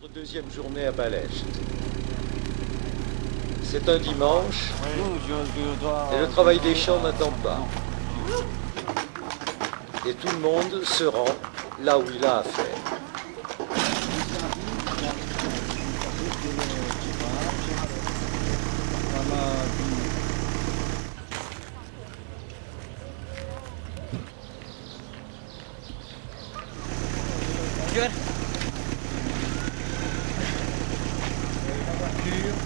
Notre deuxième journée à Balèche. C'est un dimanche et le travail des champs n'attend pas. Et tout le monde se rend là où il a à faire. La voiture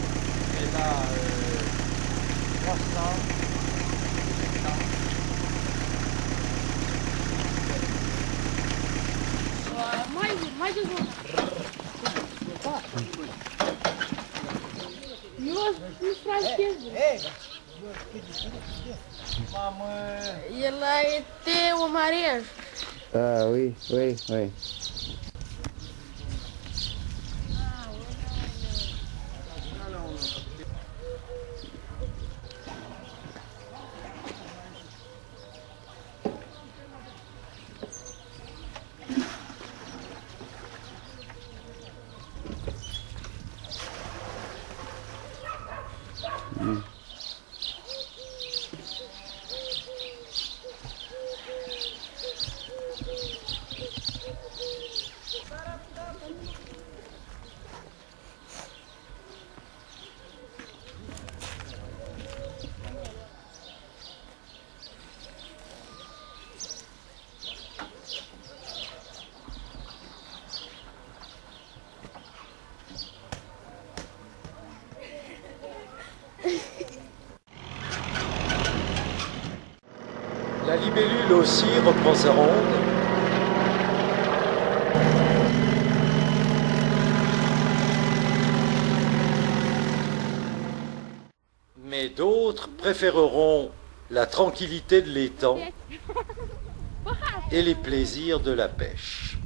est là 300. Mais devagar. Nos fraquezas. E ela é ter o marejo. Ah oui, oui, oui. La libellule aussi reprend sa ronde. Mais d'autres préféreront la tranquillité de l'étang et les plaisirs de la pêche.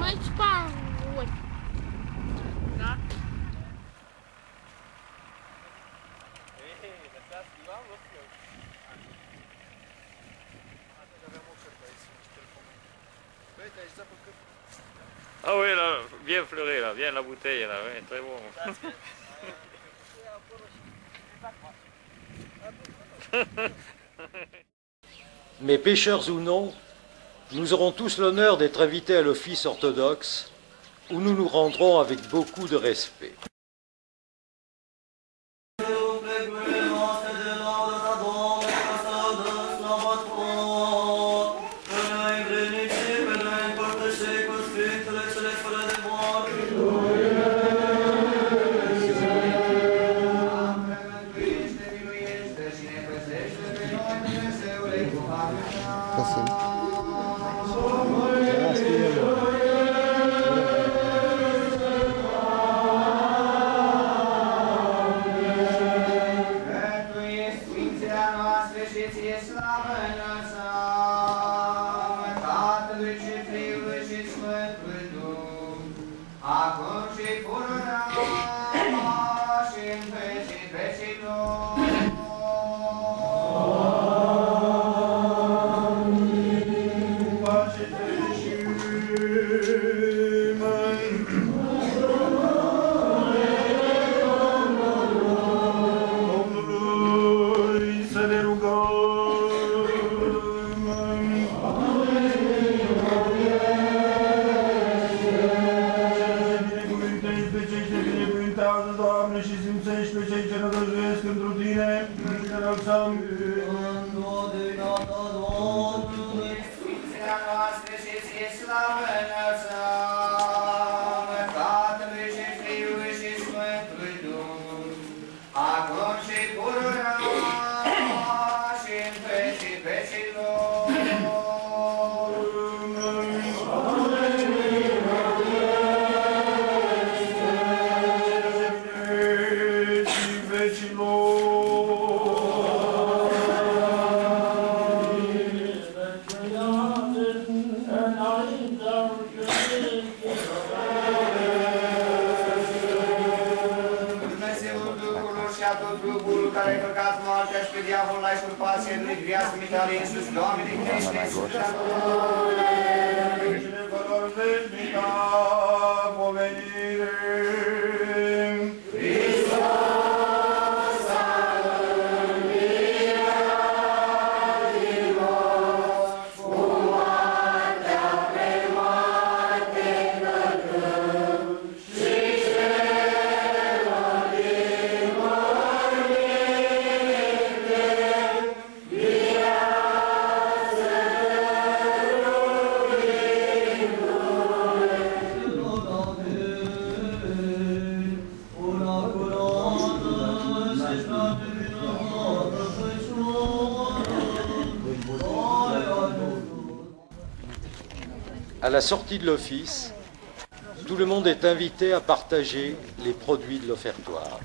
Mais pá, Ah oui, là, bien fleuré, là, bien la bouteille, là, ouais, très bon. Mais pêcheurs ou non, nous aurons tous l'honneur d'être invités à l'office orthodoxe, où nous nous rendrons avec beaucoup de respect. Care căcați moartea și pe lui diavol la exculpație lui viață mitale Iisus, Doamne Hriște, Iisus, Cine valor veșnica pomenire. À la sortie de l'office, tout le monde est invité à partager les produits de l'offertoire.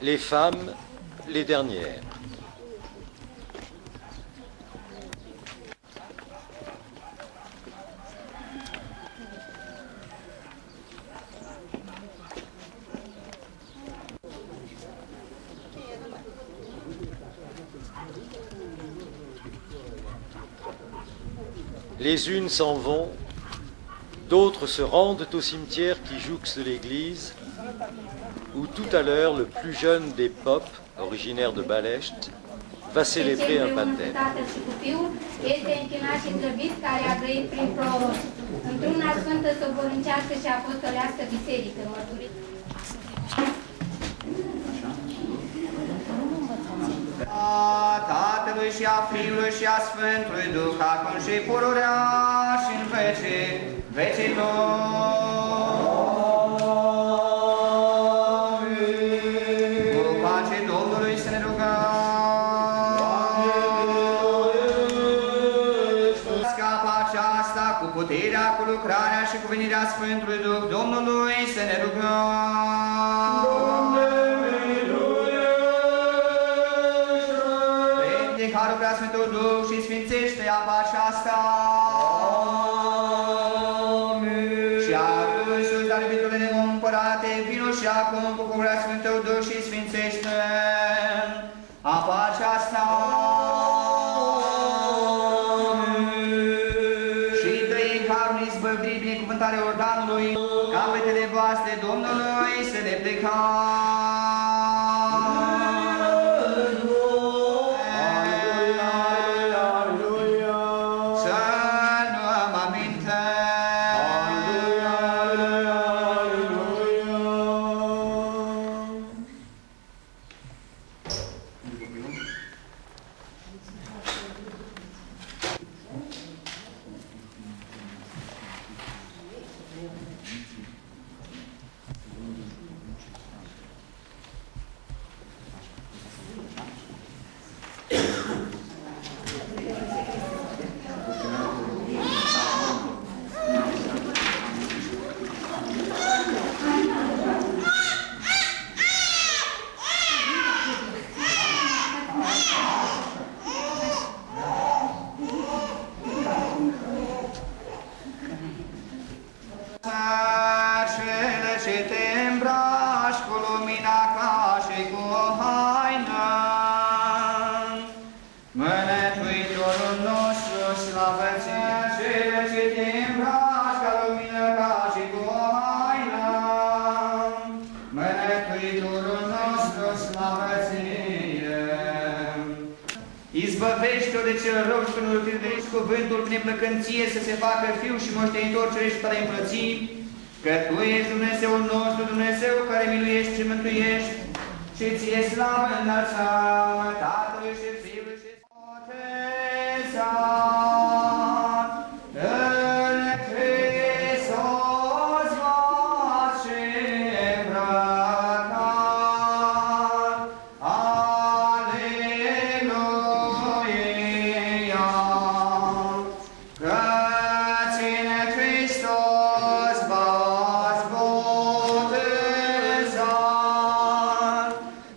Les femmes, les dernières. Les unes s'en vont, d'autres se rendent au cimetière qui jouxte l'église, où tout à l'heure le plus jeune des popes, originaire de Balești, va célébrer un baptême. Este închinat și zdrăbit care a trăit prin proroc. Într-una sfântă, sobornicească și apostolească biserică, mărturie. A Tatălui și a Fiului și a Sfântului Duh, acum și pururea și în vecii vecilor. Cu pacea Domnului să ne rugăm. Scapa aceasta cu puterea, cu lucrarea și cu venirea Sfântului Duh Domnului să ne rugăm. Harul Preasfântul Duh și sfințește apa aceasta. Amin. Și acum, sus, dar iubitule necumpărate, vino și acum cu cuvânt Sfântul Duh și sfințește apa aceasta. Amin. Și trăi în harul izbăvirii, binecuvântare Iordanului, capetele voastre Domnului să le plecați. Izbăvește-o de cel rău și până de nici cuvântul cu neplăcânție să se facă fiu și moștenitor cerești tale împărății, că Tu ești Dumnezeul nostru, Dumnezeu care miluiești și mântuiești, și Ție slavă înălțăm, Tatălui și Fiului și Botezat în Hristos v-ați și îmbrăcat. Aleluia! Căci în Hristos v-ați botezat,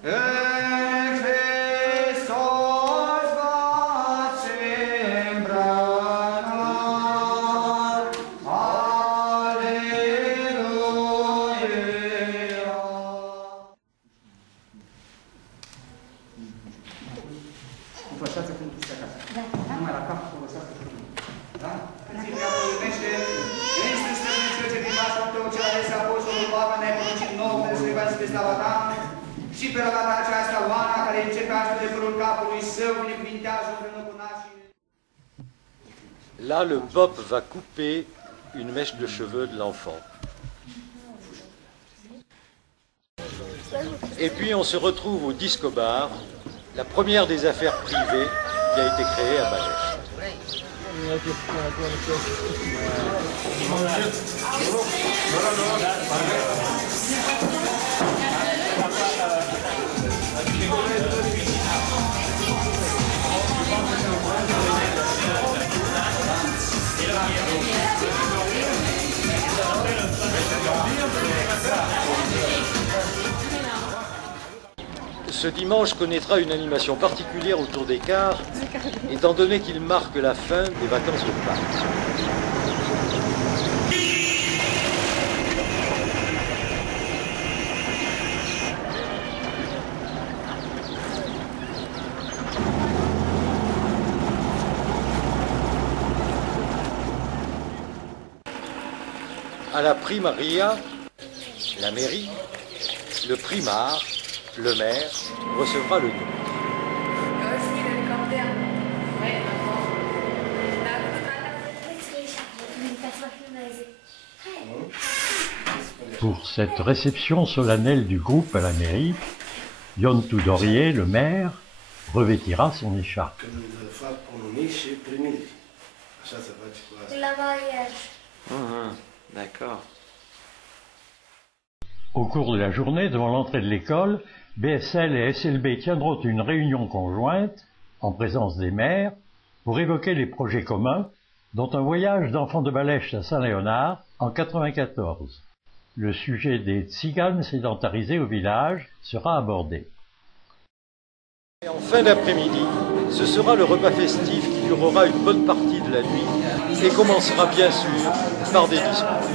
în Hristos v-ați îmbrăcat. Aleluia! Cu fășață când duci acasă. Numai la cap, cu fășață și când. Da? Când zi prea te iubește, Iisus te Dumnezeu ce prin pașul tău, cel ales apostolul Papa, ne-ai poruncit nouă, pentru să legați pe slava ta, și pe rogata aceasta, Oana, care încercaște de părul capului său, binecuvintează împreună cu nașii. Là, le pape va couper une mèche de cheveux de l'enfant. Et puis on se retrouve au disco bar, la première des affaires privées qui a été créée à Balech. Ce dimanche connaîtra une animation particulière autour des cars, étant donné qu'il marque la fin des vacances de Pâques. À la primaria, la mairie, le primar, le maire, recevra le don. Pour cette réception solennelle du groupe à la mairie, Ion Tudorier, le maire, revêtira son écharpe. Când fac cununii și primiri. Așa se face cu asta. La mariage. D'accord. Au cours de la journée, devant l'entrée de l'école, BSL et SLB tiendront une réunion conjointe, en présence des maires, pour évoquer les projets communs, dont un voyage d'enfants de Balech à Saint-Léonard en 1994. Le sujet des tziganes sédentarisés au village sera abordé. Et en fin d'après-midi, ce sera le repas festif qui durera une bonne partie de la nuit et commencera bien sûr par des discours.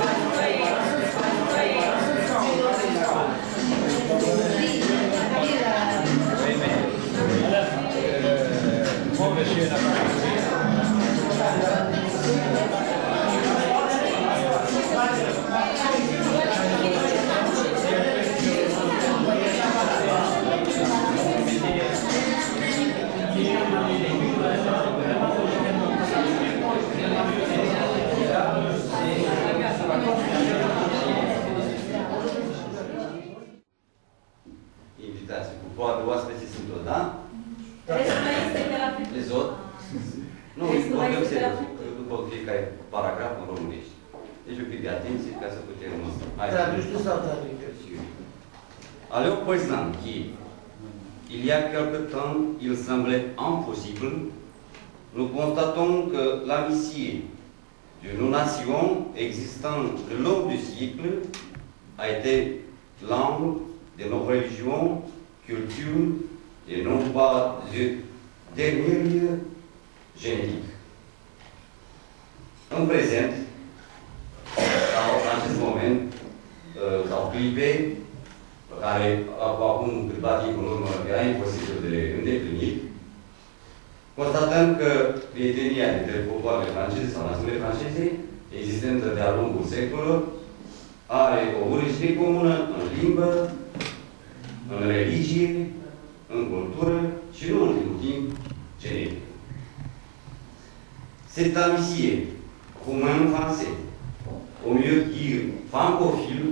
Invitații cu poate oaspeții sunt tot, da? Les autres? Nu, vorbim serios, după fiecare paragraf în românești. Deci un pic de atenție ca să putem... Traduci tu sau traduci? Alors, président, il y a quelque temps, il semblait impossible, nous constatons que l'amitié d'une nation existant le long du siècle a été l'angle de nos religions, cultures et non pas de dernier lieu génétique. În prezent, sau în acest moment, sau clipe care acum câteva timp în urmă era imposibil de îndeplinit, constatăm că prietenia dintre popoarele franceze sau națiunile franceze, existentă de-a lungul secolelor, are o origine comună în limbă, în religie, în cultură și, nu în ultimul timp, générique. Cet amitié roumain-français, au mieux dire francophile,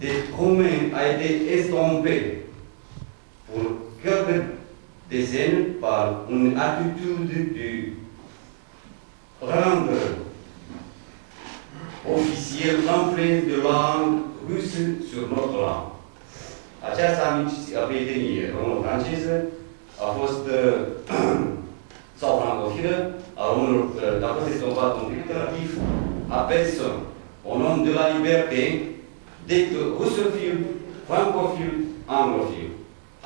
des Roumains a été estompé pour quelques décennies par une attitude de rendre officiel l'influence de langue russe sur notre langue. Această prietenie româno-franceză a fost sau francofilă, a fost estompată un pic relativ à personne, au nom de la liberté, d'être russophile, francophile, anglophile.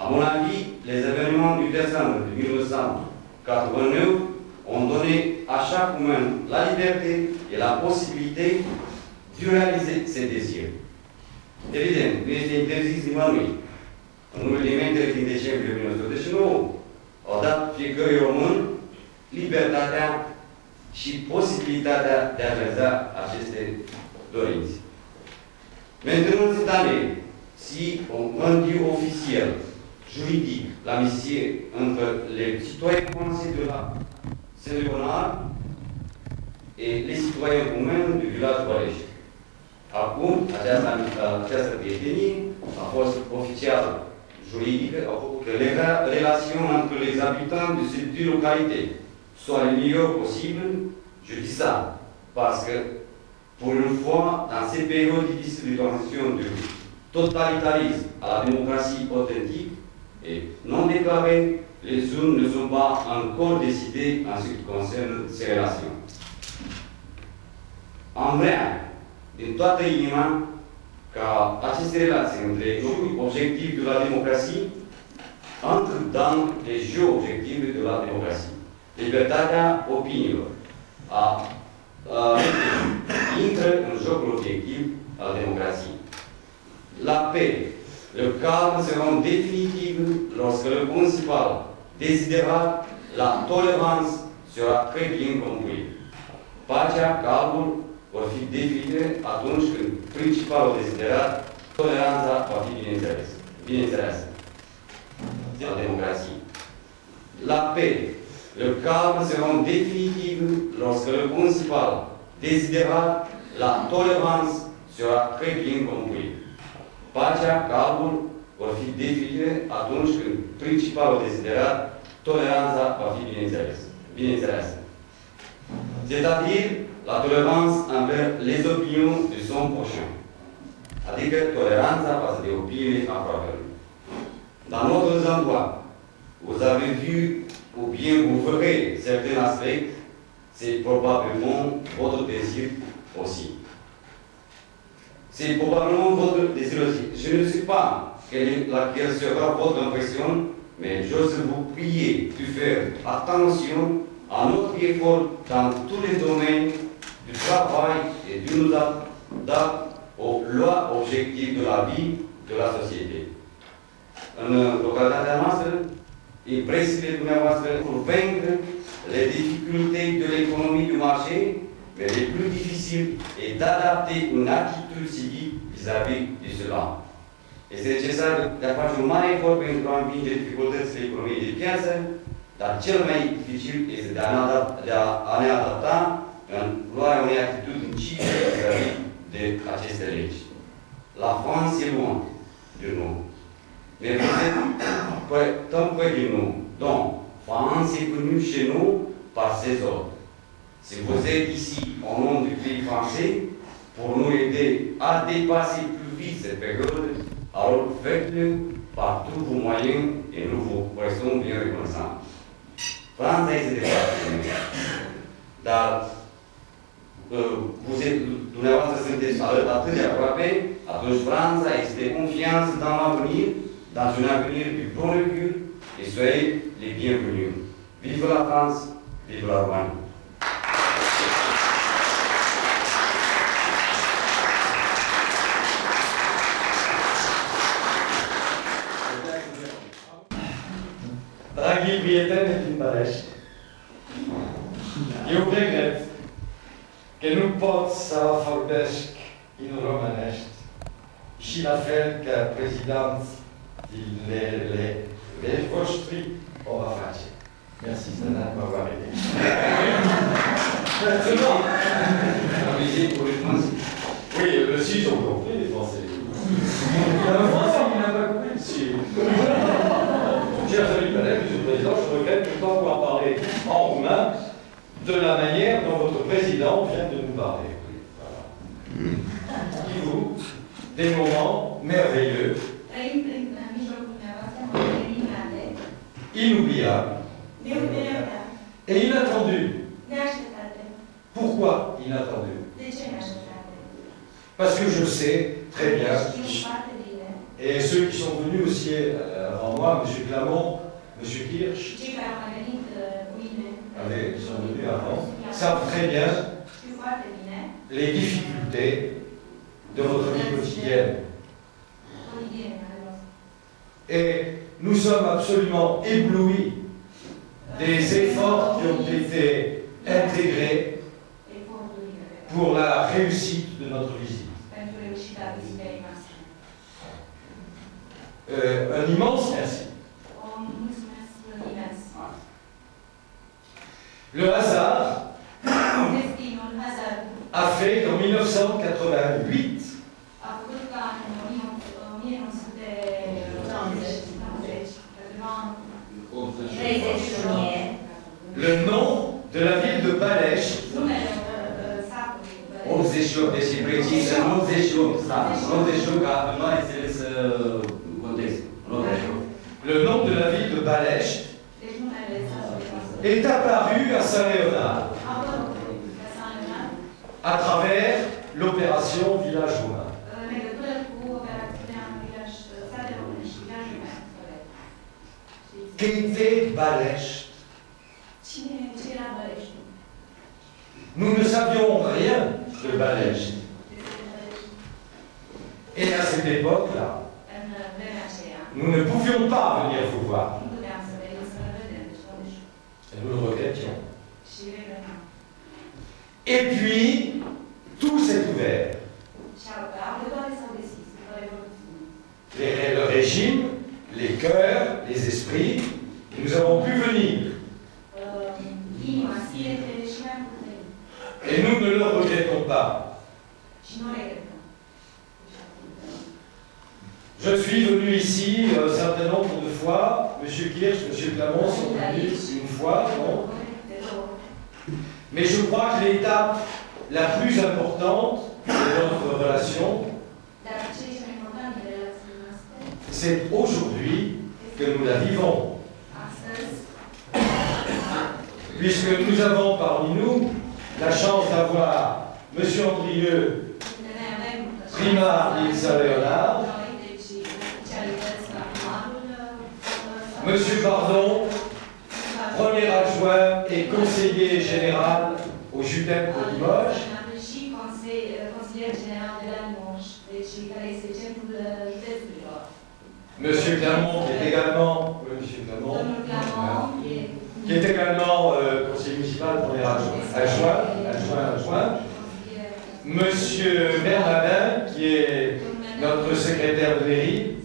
À mon avis, les événements du décembre de 1989 ont donné à chaque humain la liberté et la possibilité de réaliser ses désirs. Evident, nu este interzis nimănui. În elementele din decembrie 1989 au dat fiecărui român libertatea și posibilitatea de a realiza aceste dorințe. Maintenant cette année, si on dit officiel, juridique, l'amitié entre les citoyens français de la Saint-Léonard et les citoyens roumains du village Bălești. Acum, această prietenie a fost oficial juridică, que les relations entre les habitants de ces deux localités soient les meilleures possibles. Je dis ça parce que, pour une fois, dans ces périodes difficiles de transition du totalitarisme à la démocratie authentique et non déclarée, les zones ne sont pas encore décidées en ce qui concerne ces relations. Am vrea, din toată inima, ca aceste relații între obiectives de la démocratie entrent dans les jeux objectifs de la démocratie. Libertatea opiniilor intră în jocul obiectiv al democrației. La paix, le cadre sera définitif lorsque le principal desiderat, la tolérance, sera très bien compris. Pacea, calmul, vor fi definite atunci când principalul desiderat, toleranța, va fi bineînțeleasă. La democrație. La paix, le cadre sera définitif lorsque le principal desiderat, la tolérance, sera très bien compris. Pacea, calmul, vor fi definite atunci când principalul desiderat, toleranța, va fi bineînțeleasă. C'est-à-dire la tolérance envers les opinions de son prochain. Adică toleranța față de opiniile aproapelui. Dans notre endroit, vous avez vu ou bien vous verrez certains aspects, c'est probablement votre désir aussi. C'est probablement votre désir aussi. Je ne sais pas laquelle sera votre impression, mais j'ose vous prier de faire attention à notre effort dans tous les domaines du travail et de nous adapter aux lois objectives de la vie de la société. În localitatea noastră, impresiile dumneavoastră pour vaincre les difficultés de l'économie du marché, mais le plus difficile est d'adapter une attitude civique vis-à-vis de cela. Este necesar de a face un mare efort pentru a învinge dificultățile economiei de piață, dar cel mai dificil este de a ne adapta în luarea unei atitudini civice vis-à-vis de aceste legi. La France est loin de nous. Mais vous êtes tant près de nous. Donc, France est connue chez nous par ses ordres. Si vous êtes ici au nom du pays français, pour nous aider à dépasser plus vite cette période, alors faites-le par tous vos moyens et nous vous restons bien reconnaissants. Franța este departe de noi. Dar dumneavoastră sunteți atât de aproape, atunci Franța este confianță dans l'avenir, dans un avenir du bon augure, et soyez les bienvenus. Vive la France, vive la Roumanie. Dragii prieteni din Bălești, eu regret că nu pot să vorbesc în românești și la fel că prezidenții de voștri o va face. en roumain de la manière dont votre président vient de nous parler. Voilà. Ivo, des moments merveilleux, inoubliables et inattendus. Pourquoi inattendus? Parce que je sais très bien, et ceux qui sont venus aussi avant moi, M. Clamont, M. Kirsch, qui sont venus avant, savent très bien les difficultés de votre vie quotidienne. Et nous sommes absolument éblouis des efforts qui ont été intégrés pour la réussite de notre visite. Un immense merci. Le hasard a fait qu'en 1988, le nom de la ville de Balej, le nom de la ville de Balej est apparu à Saint-Léonard à travers l'opération Village Roumain. Qu'était Balej? Nous ne savions rien de Balej. Et à cette époque-là, nous ne pouvions pas venir vous voir. Et nous le regrettions. Et puis, tout s'est ouvert. Le régime, les cœurs, les esprits, et nous avons pu venir. Et nous ne le regrettons pas. Je suis venu ici un certain nombre de fois. M. Kirsch, M. Clamont sont venus une fois, non? Mais je crois que l'étape la plus importante de notre relation, c'est aujourd'hui que nous la vivons. Puisque nous avons parmi nous la chance d'avoir M. Andrieux, primar in Saint-Léonard, M. Bardon, premier adjoint et conseiller général au JUTEP de Limoges, M. Clamont, qui est également conseiller municipal, premier adjoint, M. Bernabin, qui est notre secrétaire de mairie,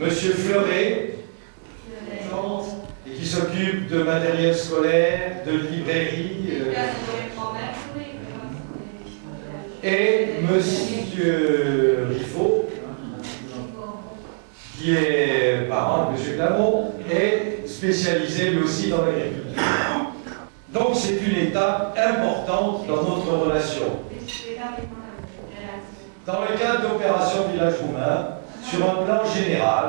M. Fleuret, et qui s'occupe de matériel scolaire, de librairie, et M. Riffaut, qui est parent de M. Clamont, et spécialisé lui aussi dans l'agriculture. Donc c'est une étape importante dans notre relation. Dans le cadre d'Opération Village Roumain, sur un plan général,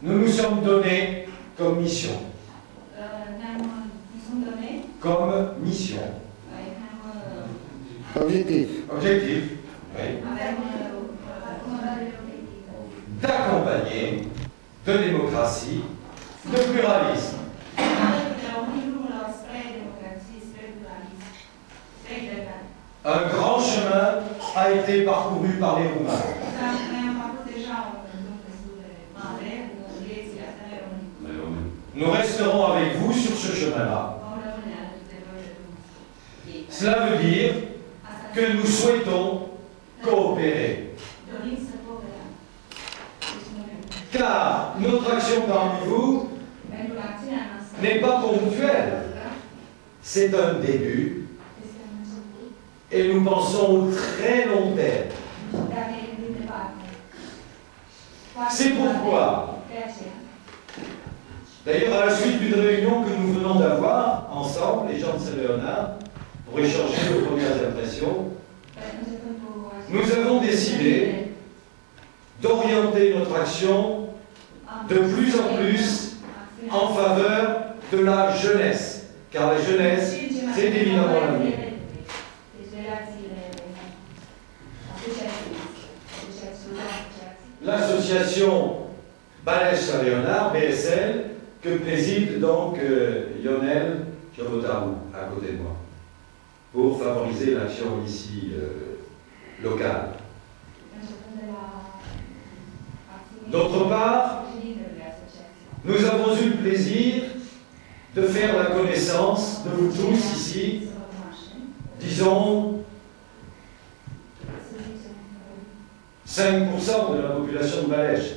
nous nous sommes donnés comme mission. Comme mission. Objectif. Objectif, oui. D'accompagner de démocratie, de pluralisme. Un grand chemin a été parcouru par les Roumains. Nous resterons avec vous sur ce chemin-là. Cela veut dire que nous souhaitons coopérer. Car notre action parmi vous n'est pas ponctuelle. C'est un début et nous pensons au très long terme. C'est pourquoi, d'ailleurs à la suite d'une réunion que nous venons d'avoir ensemble, les gens de Saint-Léonard, pour échanger nos premières impressions, nous avons décidé d'orienter notre action de plus en plus en faveur de la jeunesse, car la jeunesse, c'est évidemment l'avenir. L'association Balèche Saint-Léonard, BSL, que préside donc Lionel Kiobotarou, à côté de moi, pour favoriser l'action ici locale. D'autre part, nous avons eu le plaisir de faire la connaissance de vous tous ici, disons 5% de la population de Balèche.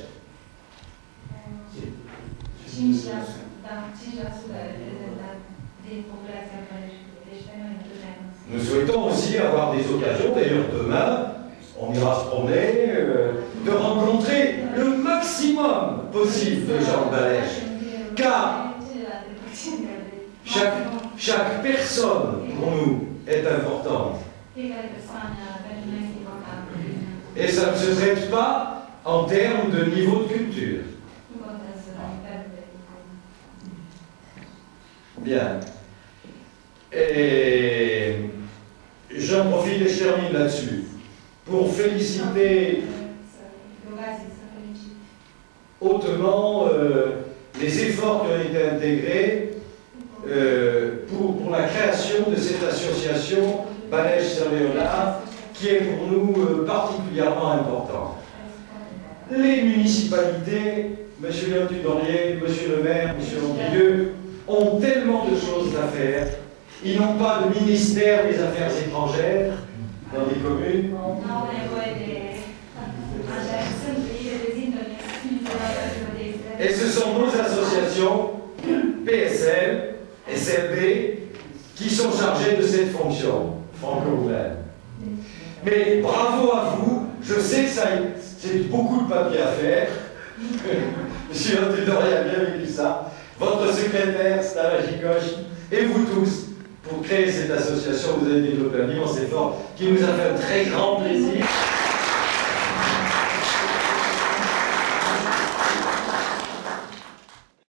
Nous souhaitons aussi avoir des occasions, d'ailleurs demain, on ira se promener, de rencontrer le maximum possible de gens de Balèche. Car chaque personne pour nous est importante. Et ça ne se traite pas en termes de niveau de culture. Bien. Et j'en profite et je termine là-dessus pour féliciter hautement les efforts qui ont été intégrés pour la création de cette association Balèche Saint-Léonard, qui est pour nous particulièrement important. Les municipalités, M. Léon Tudorier, M. le maire, M. Andrieux, ont tellement de choses à faire. Ils n'ont pas de ministère des Affaires étrangères dans les communes. Et ce sont nos associations, PSL, SLB, qui sont chargées de cette fonction franco-roumaine. Mais bravo à vous, je sais que c'est beaucoup de papier à faire. Monsieur Tudorier a bien vécu ça. Votre secrétaire, Stella Gicoche, et vous tous, pour créer cette association, vous avez développé un immense effort qui nous a fait un très grand plaisir.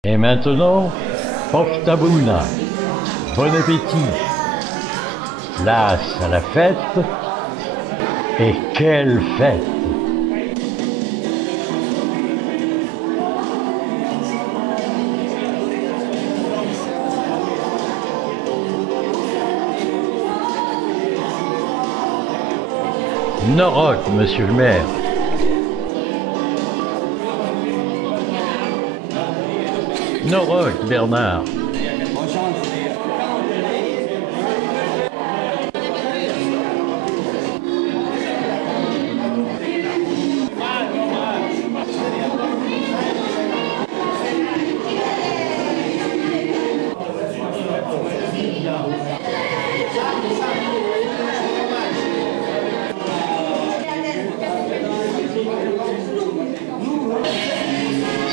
Et maintenant, Pochtabuna. Bon appétit. Place à la fête. Et quelle fête! Noroc, monsieur le maire. Noroc, Bernard.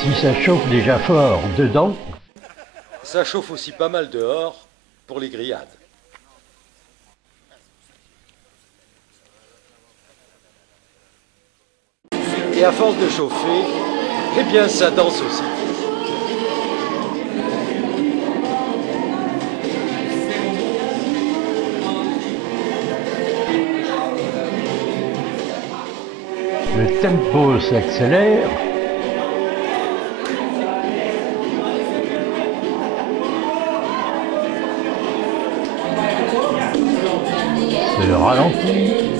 Si ça chauffe déjà fort dedans, ça chauffe aussi pas mal dehors pour les grillades. Et à force de chauffer, eh bien ça danse aussi. le tempo s'accélère. Se ralentit.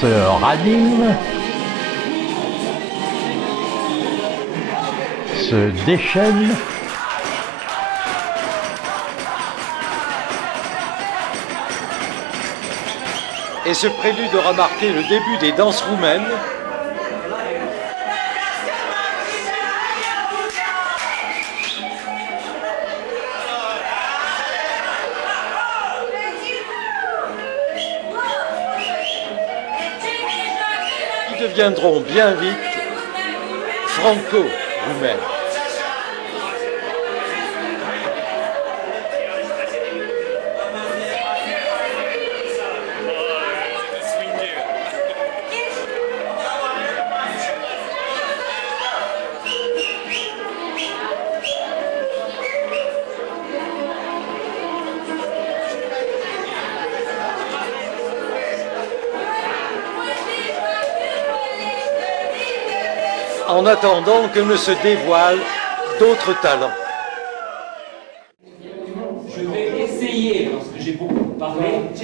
se ranime, se déchaîne. Et ce prélude aura marqué le début des danses roumaines. Qui deviendront bien vite franco-roumaines. En attendant que ne se dévoilent d'autres talents. Je vais essayer, parce que j'ai beaucoup parlé, de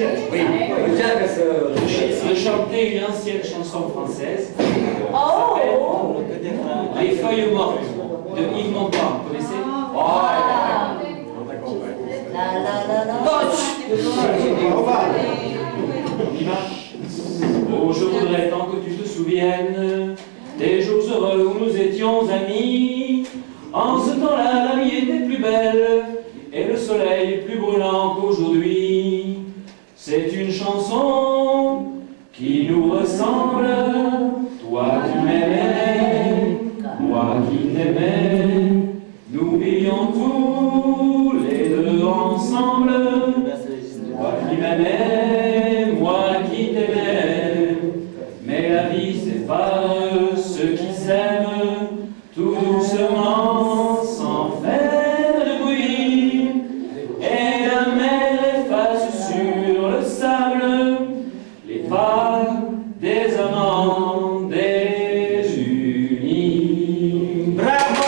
chanter une ancienne chanson française qui s'appelle Les Feuilles Mortes de Yves Montand. Vous connaissez? Oh, je voudrais tant que tu te souviennes des jours heureux où nous étions amis. En ce temps-là, la vie était plus belle et le soleil plus brûlant qu'aujourd'hui. C'est une chanson qui nous ressemble. Toi tu m'aimais, moi qui t'aimais. Nous vivions tous les deux ensemble. Toi qui m'aimais, moi qui t'aimais. Mais la vie sépare ceux qui s'aiment tout doucement sans faire de bruit. Et la mer efface sur le sable les pas des amants désunis. Bravo!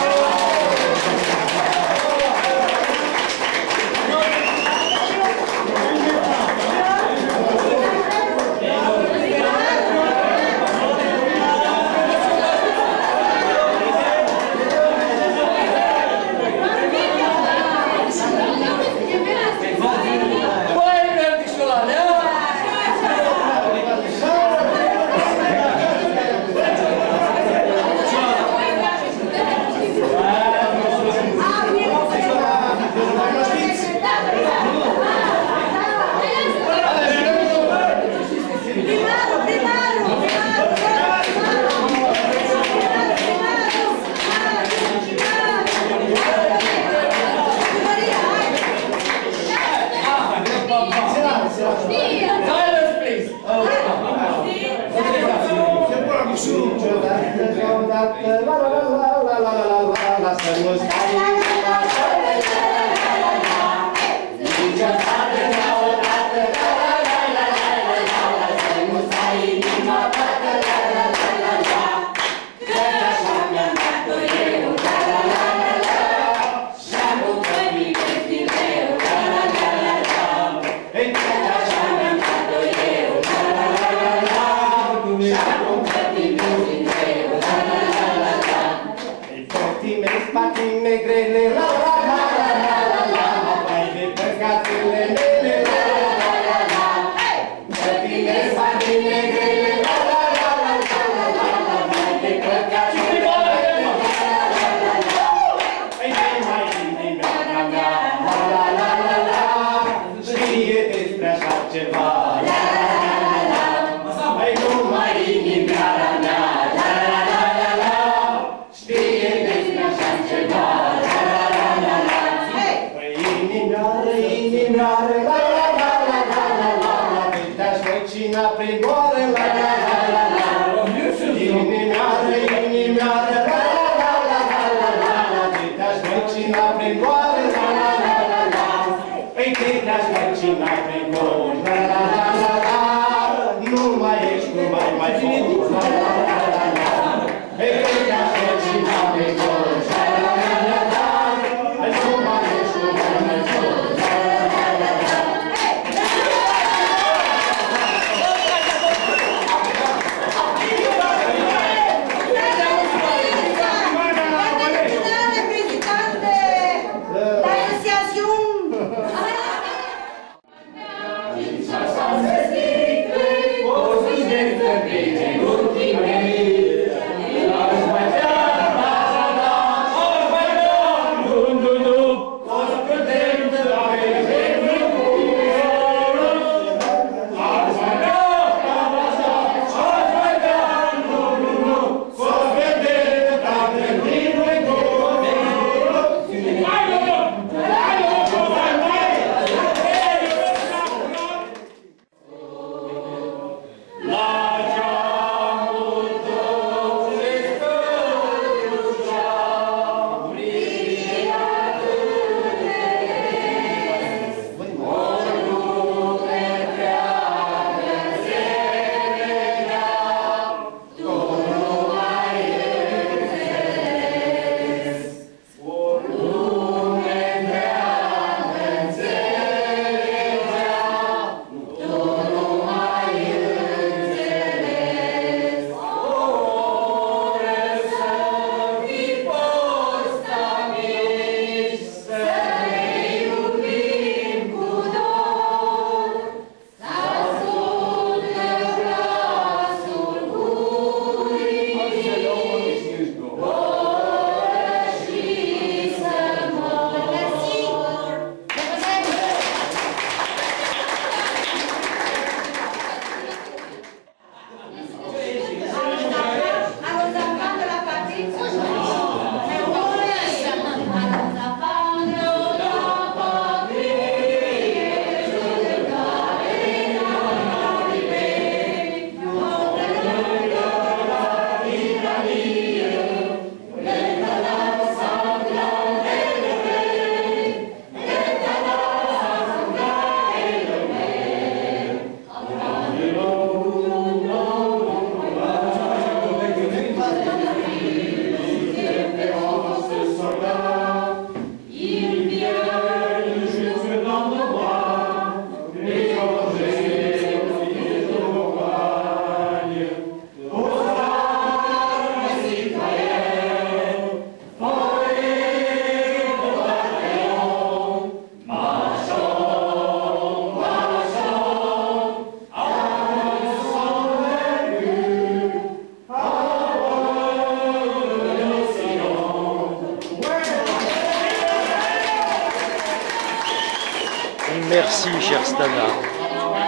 Merci, cher Stana.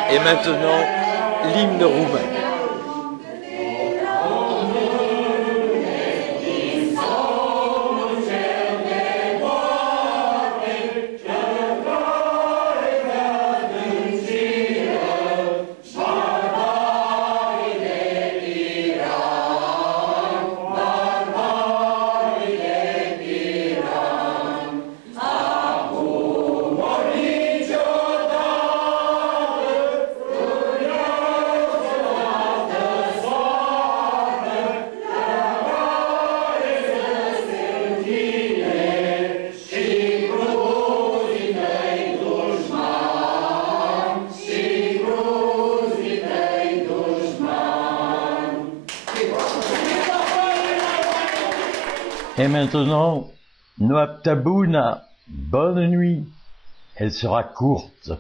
Et maintenant, l'hymne roumain. Et maintenant, Noaptabouna, bonne nuit. Elle sera courte.